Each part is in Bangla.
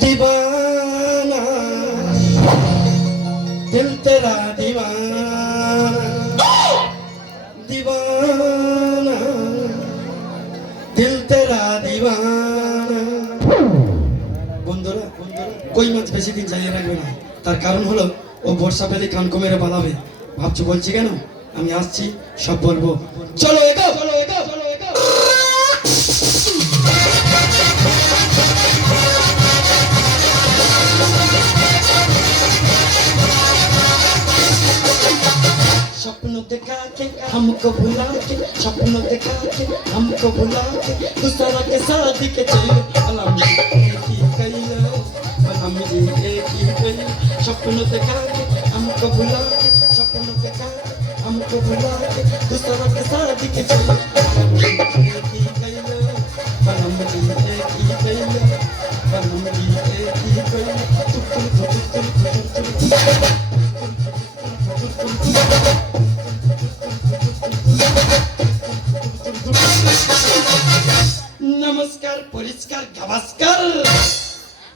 दीवाना दिल तेरा दीवाना दीवाना दिल तेरा दीवाना বন্ধুরা বন্ধুরা কই মাছ বেশি দিন চালিয়ে রাখবে না তার কারণ হলো ও বর্ষা পেলে কান কমেরে পালাবে ভাবছো বলছি কেন আমি আসছি সব বলবো চলো এগো চলো এগো চলো এগো सपनों दिखा के हमको भुला के सपनों दिखा के हमको भुला के दूसरा के शादी के चले अलम एक ही कैला अलम एक ही कैला सपनों दिखा के हमको भुला के सपनों दिखा के हमको भुला के दूसरा के शादी के चले अलम एक ही कैला अलम एक ही कैला अलम एक ही कैला तुम तुम तुम तुम तुम तुम নমস্কার গাভাস্কার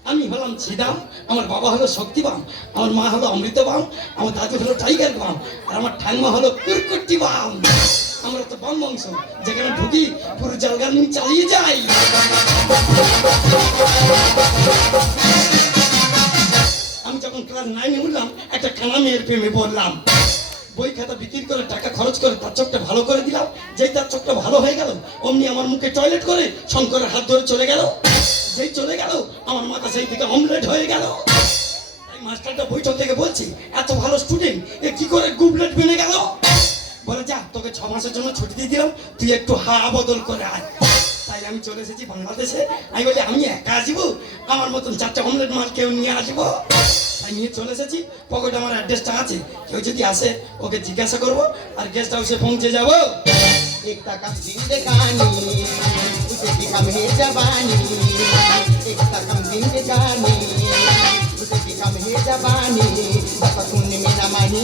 আমি হলাম ছিদাম আমার বাবা হলো শক্তিবাম, আমার মা হলো অমৃতবাম, আমার দাদু হলো টাইগার বাম, আর আমার ঠাকুমা হলো কুরকুটি বাম। আমরা তো বাম বংশ, যেখানে ঢুকি, পুরো জালগার নিয়ে চালিয়ে যাই। আমি যখন ক্লাস নাইনে উঠলাম, একটা কানা মেয়ের প্রেমে পড়লাম। বই খাতা বিক্রি করে, টাকা খরচ করে, তার চোখটা ভালো করে দিলাম। যেই তার চোখটা ভালো হয়ে গেল অমনি আমার মুখে টয়লেট করে শঙ্করের হাত ধরে চলে গেল। যেই চলে গেল, আমার মাথা সেই থেকে অমলেট হয়ে গেল। তাই মাস্টারটা বৈঠক থেকে বলছি, এত ভালো স্টুডেন্ট এ কি করে গুবলেট বেনে গেল? বলে, যা, তোকে ছ মাসের জন্য ছুটি দিয়ে দিলাম, তুই একটু হা বদল করে আয়। তাই আমি চলে এসেছি বাংলাদেশে। আমি বলি, আমি একা আসব? আমার মতন চারটে অমলেট মাল কেউ নিয়ে আসব? তাই নিয়ে চলে এসেছি। পকেটে আমার অ্যাড্রেসটা আছে। কেউ যদি আসে, ওকে জিজ্ঞাসা করব। আর গেস্ট হাউসে পৌঁছে যাব। একটা কাম জিন্দেগানি উসে কি কাম হে জবানি টাকা কাম জিন্দেগানি উসে কি কাম হে জবানি বাবা তুমি মেরা মানি।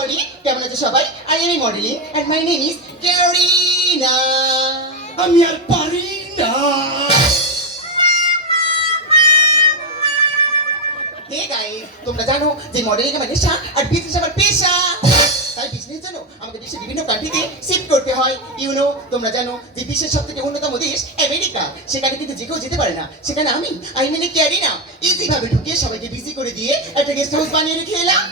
Everybody, কেমন আছো সবাই? I am a modeling and my name is Karina. আমি আর পারি না। Hey guys, তোমরা জানো যে মডেলিং আমার নেশা আর বিজনেস আমার পেশা। তাই বিজনেস জানো আমাকে দেশের বিভিন্ন কান্ট্রিতে শিফট করতে হয়। ইউ নো তোমরা জানো যে বিশ্বের সব থেকে অন্যতম দেশ আমেরিকা। সেখানে কিন্তু যে কেউ যেতে পারে না। সেখানে আমি আই মিনে ক্যারি না ইজি ভাবে ঢুকিয়ে সবাইকে বিজি করে দিয়ে একটা গেস্ট হাউস বানিয়ে রেখে এলাম।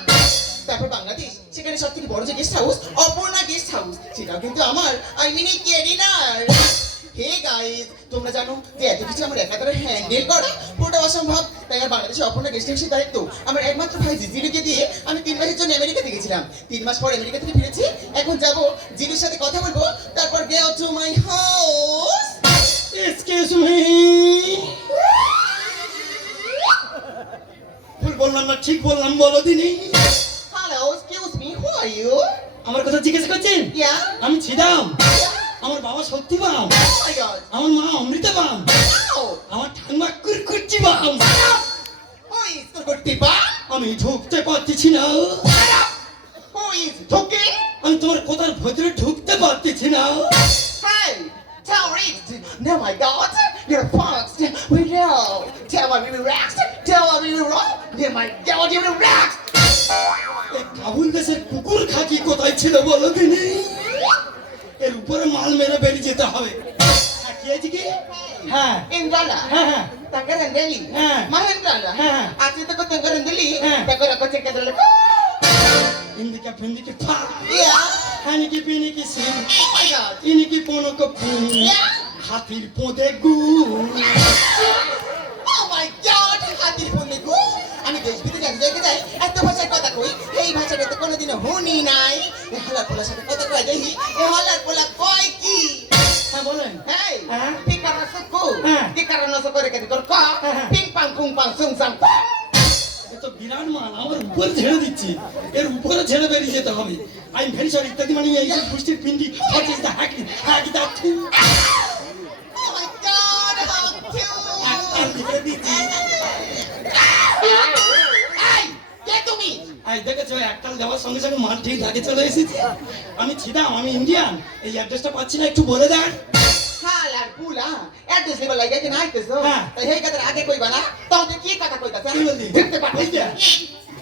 তারপর বাংলাদেশ সেখানে সব থেকে বড় যে guest house Aparna guest house সেটাও কিন্তু আমার। আই মিনে ক্যারিনার হে গাইস তোমরা জানো যে এত কিছু আমার একা দ্বারা হ্যান্ডেল করা পুরোটা অসম্ভব। তাই আর বাংলাদেশে অপর্ণা গেস্ট হাউসের দায়িত্ব। আমার একমাত্র ভাই জিজিরুকে দিয়ে আমি তিন মাসের জন্য আমেরিকাতে গেছিলাম। তিন মাস পর আমেরিকা থেকে ফিরেছি। এখন যাব জিরুর সাথে কথা বলব। তারপর go to my house excuse me ভুল বললাম না ঠিক বললাম বলো দিনি। হ্যালো এক্সকিউজ আর ইউ আমার কথা জিজ্ঞেস করছেন? ইয়া। আমি ছিদাম। আমার বাবা সত্যি বাম। মাই আমার মা অমৃত বাম। আমার ঠাকুমা কুরকুচ্চি বাম। আমি ঢুকতে পারতেছি না। ইজ টকিং আমি তোমার কোথার ভেতরে ঢুকতে পারতেছি না। Hey, terrorist! No, my God, you're fast. We know. Tell what we relax. Tell what we wrong. Yeah, my God, you relax. Kabul দেশের কুকুর খাকি কোথায় ছিল বলো দিনি? এর উপরে মাল মেরে বেরিয়ে যেতে হবে. হাতির পোঁদে গু। আমি দেশ বিদেশ এক জায়গায় যাই এত কই এই ভাষাটা তো কোনোদিনও শুনি নাই হালার পোলার সাথে কথা কয় দেখি এ হালার পোলা কয় কি হ্যাঁ বলেন Eh? pikara suku, Eh. pikara no suku dekat itu kok, Eh. ping pang kung pang sung sang. এ তো বিরাট মাল আমার উপরে ঝেড়ে দিচ্ছি এর উপরে ঝেড়ে বেরিয়ে যেতে হবে আই এম ভেরি সরি ইত্যাদি মানে এই পুষ্টির পিন্ডি হোয়াট ইজ তুমি? দেখেছ দেখেছ একটা দেওয়ার সঙ্গে সঙ্গে মাল ঠিক লাগে চলে এসেছি আমি ছিলাম আমি ইন্ডিয়ান এই অ্যাড্রেসটা পাচ্ছি না একটু বলে দেন হ্যাঁ আগে কইবা না? তাহলে কি কথা কইতাছে?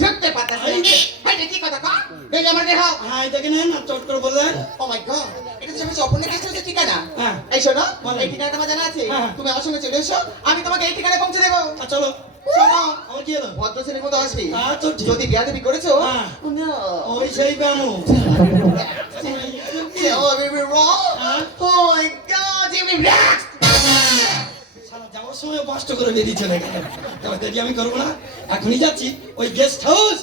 ঢুকতে পারতাছে? এই যে কি কথা কও? এই আমার দেহ। হ্যাঁ দেখে নেন না চট করে বললেন Oh my God, এটা সবচেয়ে অপূর্ণ গেস্ট হাউসের ঠিকানা। হ্যাঁ। এই শোনো। এই ঠিকানা তোমার জানা আছে? হ্যাঁ। তুমি আমার সঙ্গে চলে এসো, আমি তোমাকে এই ঠিকানায় পৌঁছে দেবো। চলো। যদি বিয়া দেবী করেছ, হ্যাঁ। ওই সেই ব্যামো Oh, baby, wrong. হ্যাঁ? Oh my God, সময় কষ্ট করে বেরিয়ে চলে গেলেন তবে দেরি আমি করব না? এখনই যাচ্ছি। ওই গেস্ট হাউস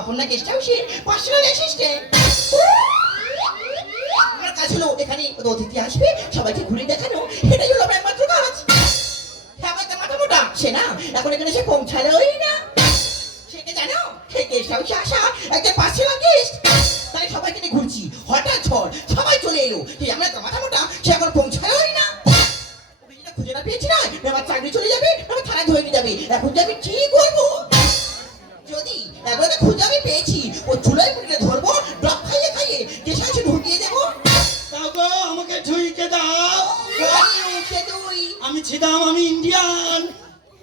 আপনার গেস্ট হাউসে পার্সোনাল অ্যাসিস্ট্যান্ট আমার কাজ হলো এখানে অতিথি আসবে, সবাইকে ঘুরে দেখানো, এটাই হলো আমার একমাত্র কাজ। হ্যাঁ আমার মাথা মোটা, সে না, এখন এখানে সে পৌঁছালোই না। সেটা জানো? সেই গেস্ট হাউসে আসা একটা পার্সোনাল গেস্ট। তাই সবাইকে নিয়ে ঘুরছি, হঠাৎ ঝড়, সবাই চলে এলো। এই আমরা তো মাথা মোটা, সে এখন পৌঁছালোই না। খুঁজে না পেয়েছি না আমার চাকরি চলে যাবে আমার থানায় ধরে নিয়ে যাবে। এখন যে আমি কি করব। একবার খুঁজে আমি পেয়েছি। ও চুলাই মুড়িয়ে ধরবো ডক খাইয়ে খাইয়ে যে সাথে ঢুকিয়ে দেবো। তাও আমাকে ঝুঁইকে দাও। তুই। আমি ছিদাম আমি ইন্ডিয়ান।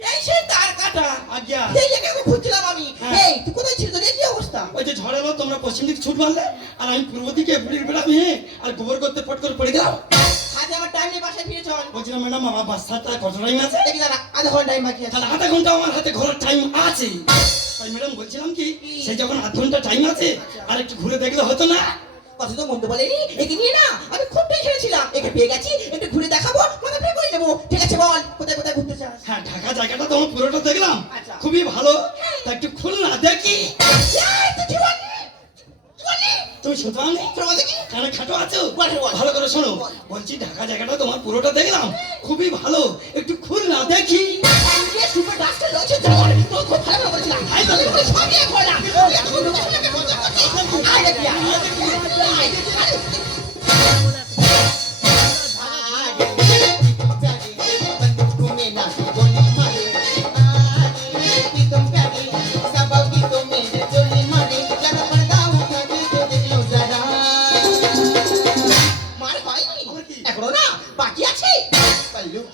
এই সে তার কাটা। আজ্ঞা। এই জায়গায় খুঁজছিলাম আমি। হ্যাঁ। এই তুই কোথায় ছিল? তোর কি অবস্থা? ওই যে ঝড় এলো তোমরা পশ্চিম দিকে ছুট মারলে আর আমি পূর্ব দিকে বুড়ির বেড়া ভেঙে আর গোবর করতে পট করে পড়ে গেলাম। আজ আমার টাইম চল বলছিলাম ম্যাডাম আমার বাচ্চাটা কত টাইম আছে? দেখি দাঁড়া আধা ঘণ্টা টাইম বাকি আছে। তাহলে আধা ঘণ্টা আমার হাতে ঘোরার টাইম আছে। তাই ম্যাডাম বলছিলাম কি সেই যখন আধ ঘণ্টা টাইম আছে আর একটু ঘুরে দেখলে হতো না? কথা তো মন্দ বলেনি একে নিয়ে না আমি খুব টেনশনে একে পেয়ে গেছি একটু ঘুরে দেখাবো মাথা ফ্রি করে দেবো ঠিক আছে বল কোথায় কোথায় ঘুরতে চাস? হ্যাঁ ঢাকা জায়গাটা তো আমার পুরোটা দেখলাম। আচ্ছা। খুবই ভালো। তা একটু খুলনা দেখি এই, তুই কি বললি? কি বললি? তুমি শুনতে পাওনি তোর কানে খাটো আছো। ভালো করে শোনো। বলছি ঢাকা জায়গাটা তোমার পুরোটা দেখলাম। খুবই ভালো। একটু খুলনা দেখি। আজকে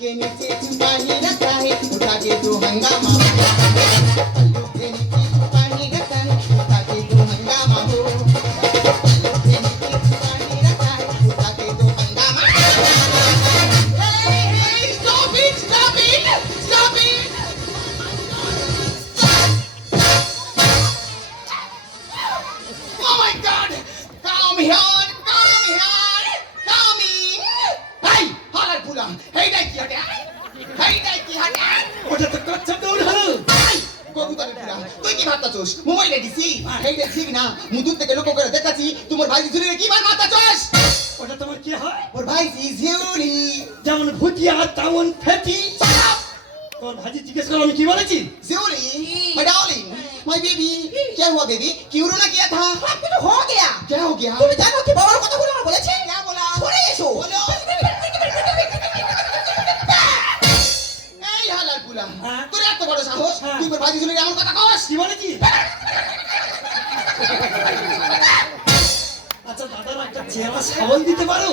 के नीचे पानी रखा है उठा के तू हंगामा দোষ মোবাইলে দিছি হ্যাঁ। এইটা ছিবি না মু দূর থেকে লক্ষ্য করে দেখাচ্ছি তোমার ভাই ঝুলি কি মার মাথা চস ওটা তোমার কি হয় ওর ভাই ঝিউরি যেমন ভুজিয়া তেমন ফেটি তোমার ভাজি জিজ্ঞেস করো আমি কি বলেছি ঝিউরি माय डार्लिंग माय बेबी क्या हुआ बेबी क्यों रोना किया था সবকিছু হয়ে গেয়া क्या हो गया তুমি জানো কি বাবার কথাগুলো আমার বলেছে क्या बोला সরে এসো बोलो এই হালার পুলা হ্যাঁ। তোর এত বড় সাহস হ্যাঁ। তুই তোর ভাই ঝুলি এমন কথা কস? কি বলেছি আচ্ছা দাদারা একটা চেহারা সাবল দিতে পারো?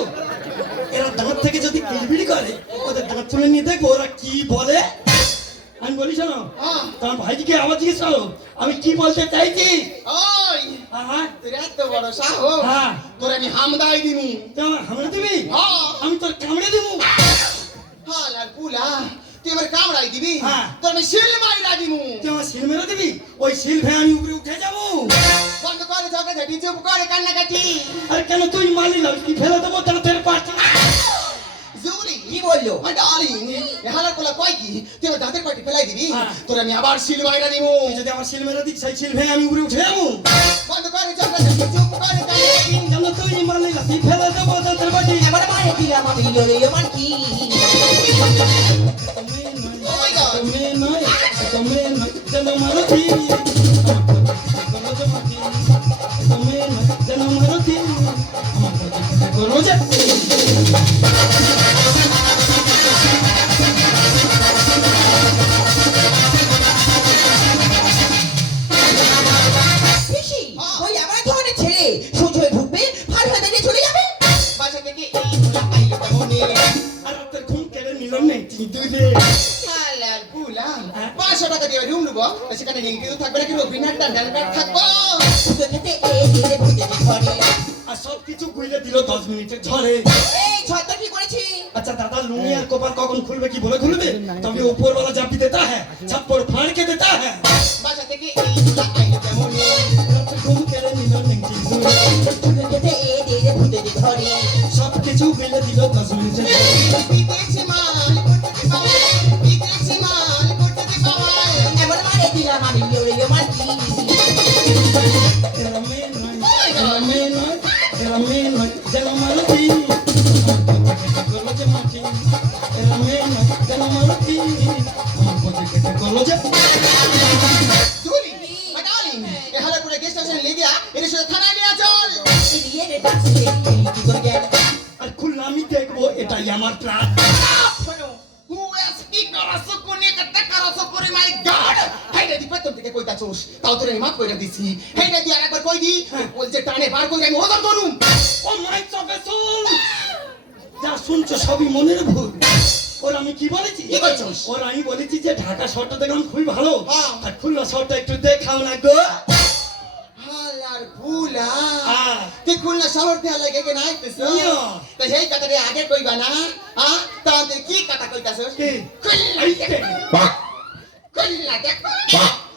এরা দাঁত থেকে যদি কিড়বিড়ি করে ওদের দাঁত তুলে নিয়ে দেখব ওরা কি বলে। আমি বলি শোনো হ্যাঁ। তোমার ভাইজিকে আবার জিজ্ঞেস করো আমি কি বলতে চাইছি? ওই তোর এত বড় সাহস। হ্যাঁ। তোর আমি হামদাই দিমু। তোমার হামড়ে দিবি? হ্যাঁ। আমি তোর কামড়ে পুলা। তুই আমার কামড়াই দিবি? হ্যাঁ। তোর আমি শিল মাইরা দিমু। তুই আমার শিল মেরে দিবি? ওই শিল ভে আমি উপরে উঠে যাব। বন্ধ করে ঝগড়া ঝাঁটি চুপ করে কান্নাকাটি। আর কেন তুই মালি না? কি ফেলে দেবো? তাহলে তোর জুলি কি বলল? মাই ডার্লিং এ হালার পুলা কয় কি? তুই আমার দাঁতের পাটি ফেলাই দিবি? হ্যাঁ। তোর আমি আবার শিল মাইরা তুই যদি আমার শিল মেরে দিস সেই শিল ভে আমি উপরে উঠে যাব। বন্ধ করে ঝগড়া চুপ করে কান্নাকাটি তুই মালি লাল ফেলে দেবো দাঁতের পাটি এবার মারে দিলাম আমি লড়ে আমার কি? my God. তুমি নয় তুমি নয় যেন মারুতি থাকবে নাকি রবীন্দ্রনাথ টান্ডার থাকব পুজো আর সব বুঝলে দিল দশ মিনিটে ঝরে এই ঝড়টা কি করেছি আচ্ছা দাদা লুঙ্গি আর কখন খুলবে কি বলে খুলবে তবে উপরওয়ালা জাপি দেতা দেতা হ্যাঁ বাসা থেকে সব কিছু বুঝলে দিল দশ মিনিটে সবই মনের ভুল। ওর আমি কি বলেছি? কি বলছিস? ওর আমি বলেছি যে ঢাকা শহরটা দেখলাম খুবই ভালো। হ্যাঁ। আর খুলনা শহরটা একটু দেখাও না গো। ভুলা হ্যাঁ। তুই খুলনা শহর থেকে লাগে কে নাই তুই। তো সেই কথাটা আগে কইবা না হ্যাঁ? তাহলে কি কথা কইতাছস কি? খুলনা এই দেখ। কে? খুলনা দেখ।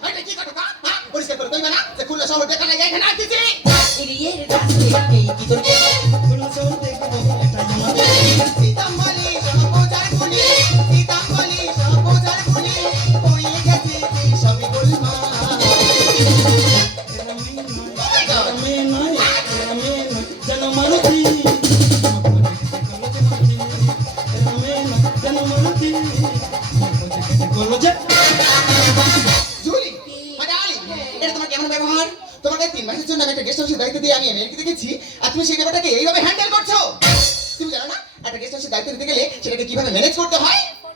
এটা কি কথা হ্যাঁ? পরিষ্কার করে কইবা না যে খুলনা শহর দেখা লাগে এখানে আসতেছি এরিয়ে রে কি করে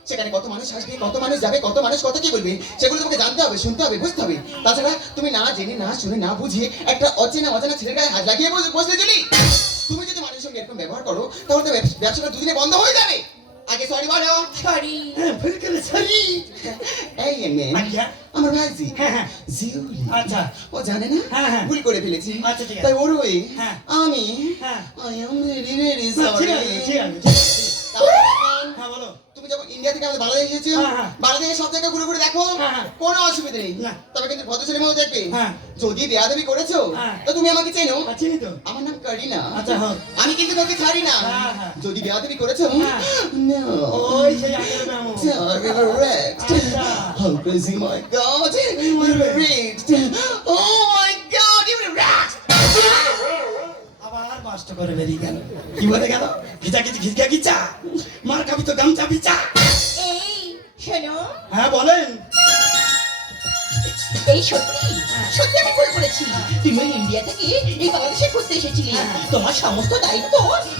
সেখানে কত মানুষ আসবে কত মানুষ যাবে কত মানুষ কত কি বলবে সেগুলো তোমাকে জানতে হবে শুনতে হবে বুঝতে হবে। তাছাড়া তুমি না জেনে না শুনে না বুঝে একটা অচেনা অজানা ছেলের গায়ে হাত লাগিয়ে বসে- বসলে জুলি তুমি যদি মানুষের সঙ্গে এরকম ব্যবহার করো তাহলে তো ব্যবসাটা দুদিনে বন্ধ হয়ে যাবে। আগে সরি বলো। সরি হ্যাঁ ফির করে ছাড়ি এই এমএ আমার ভাইজি হ্যাঁ হ্যাঁ। জিউলি। আচ্ছা। ও জানে না? হ্যাঁ, হ্যাঁ। ভুল করে ফেলেছি। আচ্ছা, ঠিক আছে। তাই ওর হয়ে। হ্যাঁ। আমি হ্যাঁ। আই সরি ঠিক আছে। যদি বেয়াদবি করেছ তুমি আমাকে চেনো। আমার নাম করিনা। আমি কিন্তু তোকে ছাড়ি না। যদি বেয়াদবি করেছ বাস্ট করে বেরিয়ে গেল। কি বলে গেল? মার তো গামছা পিচা। এই শোনো। হ্যাঁ বলেন। এই সত্যি? সত্যি আমি ভুল করেছি। তুমি ওই ইন্ডিয়া থেকে এই বাংলাদেশে ঘুরতে এসেছিলে। তোমার সমস্ত দায়িত্ব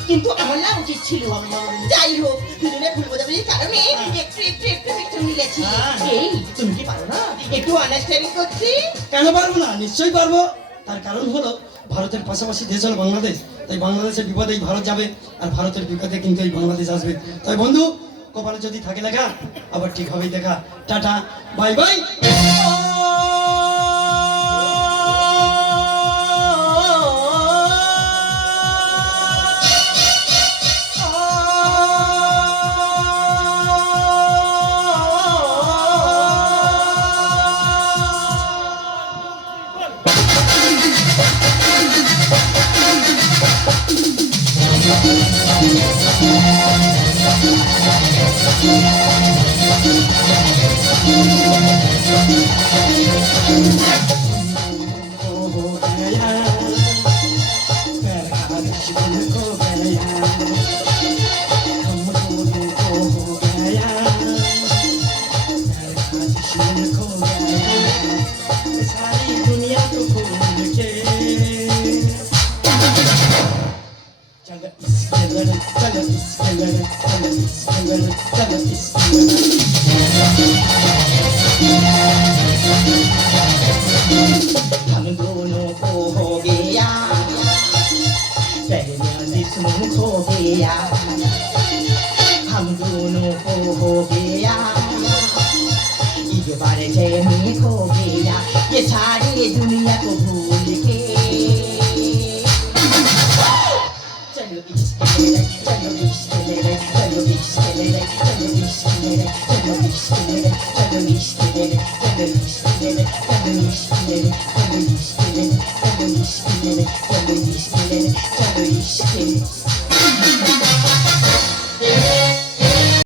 কিন্তু আমার না উচিত ছিল। যাই হোক দুজনে ভুল বোঝাবুঝির কারণে একটু একটু একটু একটু মিলেছি। এই তুমি কি পারো না? একটু আন্ডারস্ট্যান্ডিং কেন পারব না? নিশ্চয়ই পারব। তার কারণ হলো ভারতের পাশাপাশি দেশ হলো বাংলাদেশ। তাই বাংলাদেশের বিপদেই ভারত যাবে আর ভারতের বিপদে কিন্তু এই বাংলাদেশ আসবে। তাই বন্ধু, কপালে যদি থাকে লেখা, আবার ঠিক হবেই দেখা। Tata, bye bye. Cool, baby.